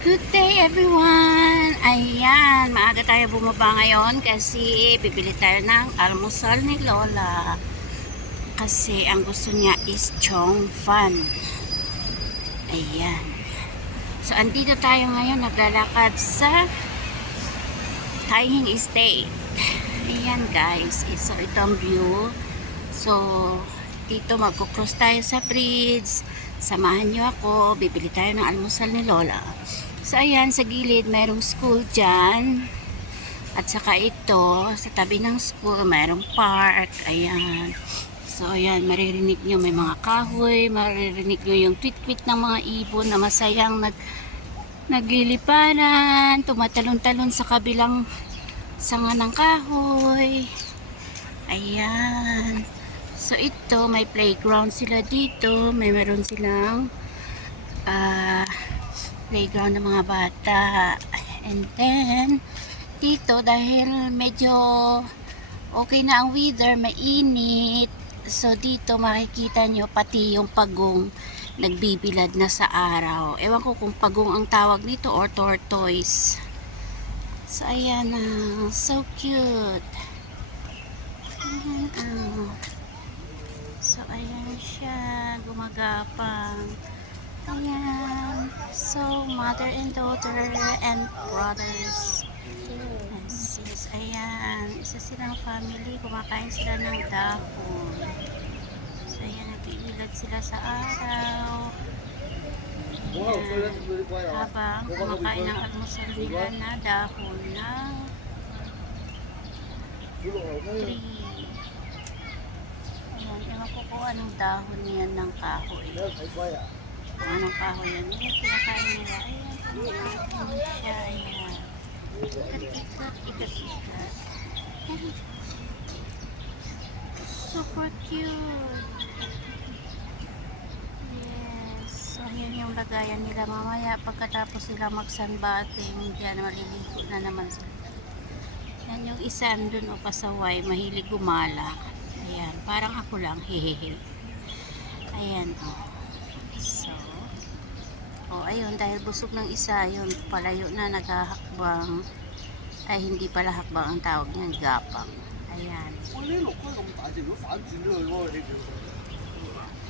Good day everyone! Ayan, maaga tayo bumaba ngayon kasi bibili tayo ng almusal ni Lola. Kasi ang gusto niya is chong fan. Ayan. So, andito tayo ngayon naglalakad sa Taihing Estate. Ayan guys, so ito ang view. So, dito magkukross tayo sa bridge. Samahan niyo ako, bibili tayo ng almusal ni Lola. So ayan, sa gilid mayroong school dyan. At saka ito, sa tabi ng school mayroong park. Ayan. So ayan, maririnig nyo may mga kahoy, maririnig nyo yung tweet-tweet ng mga ibon na masayang nagliliparan, tumatalon-talon sa kabilang sanga ng kahoy. Ayan. So ito, may playground sila dito. Meron silang playground ng mga bata. And then, dito dahil medyo okay na ang weather, mainit. So dito makikita nyo pati yung pagong nagbibilad na sa araw. Ewan ko kung pagong ang tawag nito or tortoise. So ayan, so cute. So ayan siya, gumagapang. Ayan. So, mother and daughter and brothers and sis. Ayan. Isa silang family. Kumakain sila ng dahon. So, ayan. Nag-iilad sila sa araw. Ayan. Habang kumakain ng almusal nila na dahon ng tree. Ayan. Ewan ko kung anong dahon niyan ng kahoy. Kung anong kahoy yan. Ayan, pinakain nila. Ayan, pinakain siya. Ayan. Ikat-ikat. Super cute. Yes. So, ayan yung lagayan nila mamaya. Pagkatapos sila mag-sunbathing, diyan maliligo na naman sila. Yan yung isa andun o pasaway, mahilig gumala. Ayan, parang ako lang. Hehehe. Ayan, So, ayun, dahil busog ng isa, yun, palayo na naghahakbang. Ay, hindi pala hakbang ang tawag niyan, gapang. Ayan.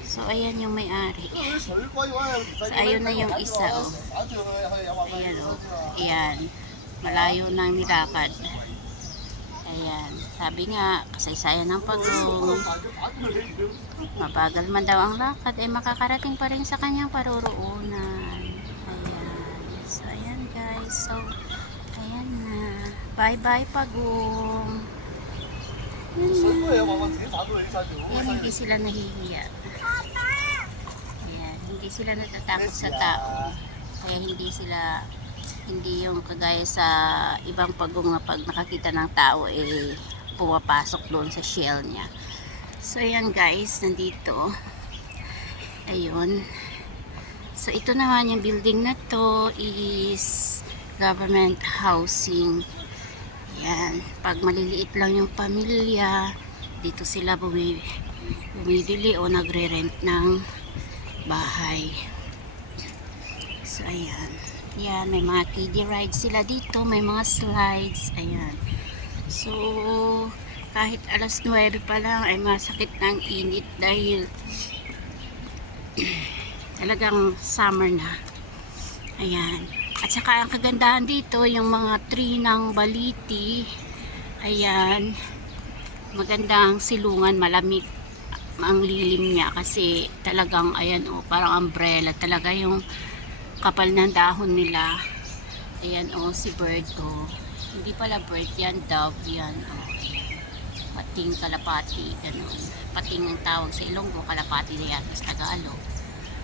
So, ayan yung may-ari. So, ayun na yung isa, Ayan, Ayan. Malayo nang nilakad. Ayan. Sabi nga, kasaysayan ng pagong. Mabagal man daw ang lakad, makakarating pa rin sa kanyang paruroonan. Ayan. So, ayan guys. So, ayan na. Bye-bye pagong. Ayan, hindi sila nahihiya. Ayan, hindi sila natatakot sa tao. Kaya hindi yung kagaya sa ibang pagong na pag nakakita ng tao pumapasok doon sa shell niya. So ayan guys, nandito. Ayun. So ito naman yung building na to is government housing. Ayan. Pag maliliit lang yung pamilya, dito sila bumibili o nagre-rent ng bahay. So ayan. Yan, may mga kiddie rides sila dito, may mga slides. Ayan. So, kahit alas 9 pa lang ay masakit ng init dahil talagang summer na. Ayan. At saka ang kagandahan dito, yung mga tree ng baliti. Ayan. Magandang silungan, malamig ang lilim niya kasi talagang, ayan parang umbrella talaga yung kapal ng dahon nila. Ayan si bird hindi pala bird yan, dove yan pating, kalapati, ganun. Pating ang tawag sa Ilonggo, kalapati na yata sa Tagalog.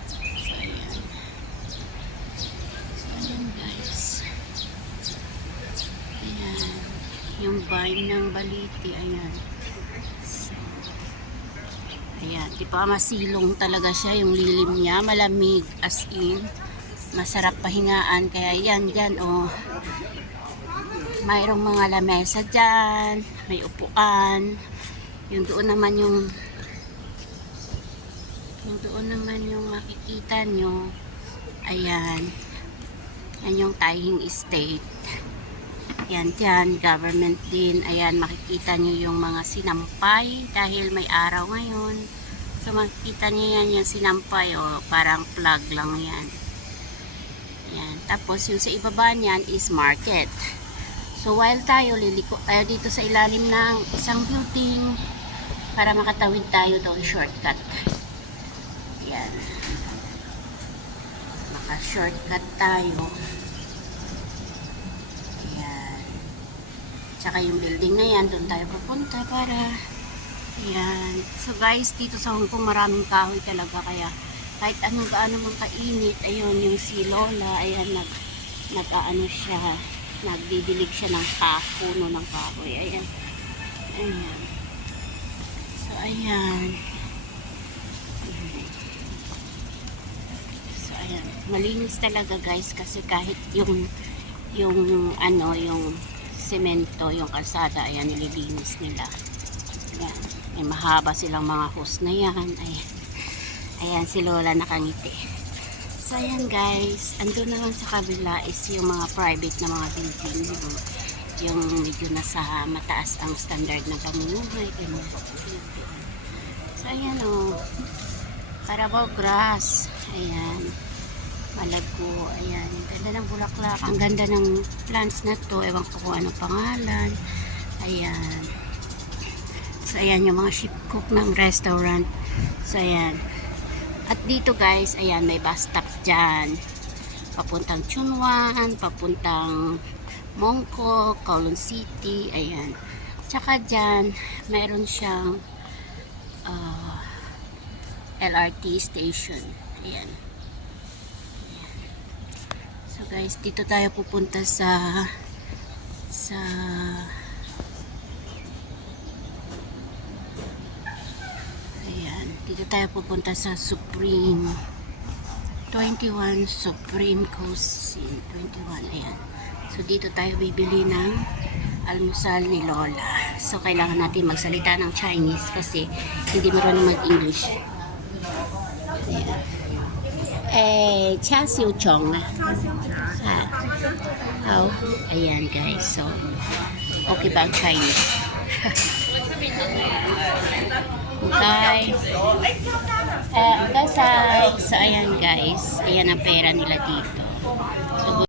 So ayan. So ayan guys. Ayan. Yung vine ng baliti, ayan. So, ayan. Di pa masilong talaga siya, yung lilim niya, malamig as in. Masarap pahingaan, kaya yan dyan mayroong mga lamesa dyan, may upuan, yung doon naman yung makikita nyo, ayan, Yan yung Taihing Estate. Yan dyan, government din. Ayan, makikita nyo yung mga sinampay dahil may araw ngayon. So makikita nyo yan yung sinampay, o parang plug lang yan. Yan. Tapos yung sa ibaba niyan is market. So while tayo, liliko tayo dito sa ilalim ng isang building para makatawid tayo doon, shortcut. Yan. Maka-shortcut tayo. Yan. Tsaka yung building na yan, doon tayo pupunta para yan. So guys, dito sa Hong Kong maraming kahoy talaga, kaya kahit anong gaano mang kainit, ayun yung si Lola, ayan nag-aano siya, nagdidilig siya ng puno ng kahoy. Ayan. Ayan. So ayan. So ayan, malinis talaga guys, kasi kahit yung ano, yung semento, yung kalsada, ayan, nililinis nila. Ayan. May mahaba silang mga hose na yan. Ayan. Ayan si Lola nakangiti. So ayan guys, andun naman sa kabila is yung mga private na mga building. Yung medyo nasa mataas ang standard ng pamumuhay. So ayan o. Carabao grass. Ayan. Malagko. Ayan. Ang ganda ng bulaklak. Ang ganda ng plants na to. Ewan ko kung anong pangalan. Ayan. So ayan yung mga ship cook ng restaurant. So ayan. At dito guys, ayan, may bus stop dyan. Papuntang Chunwan, papuntang Mongkok, Kowloon City, ayan. Tsaka dyan, mayroon siyang LRT station. Ayan. Ayan. So guys, dito tayo pupunta sa dito tayo pupunta sa Supreme 21 Supreme Cuisine 21, ayan. So dito tayo bibili ng almusal ni Lola. So kailangan natin magsalita ng Chinese kasi hindi marunong mag-English. Ayan. Cha siu chong na. Ha. How? Ayan guys. So okay ba ang Chinese? Guys, so ayan guys, ayan ang pera nila dito. So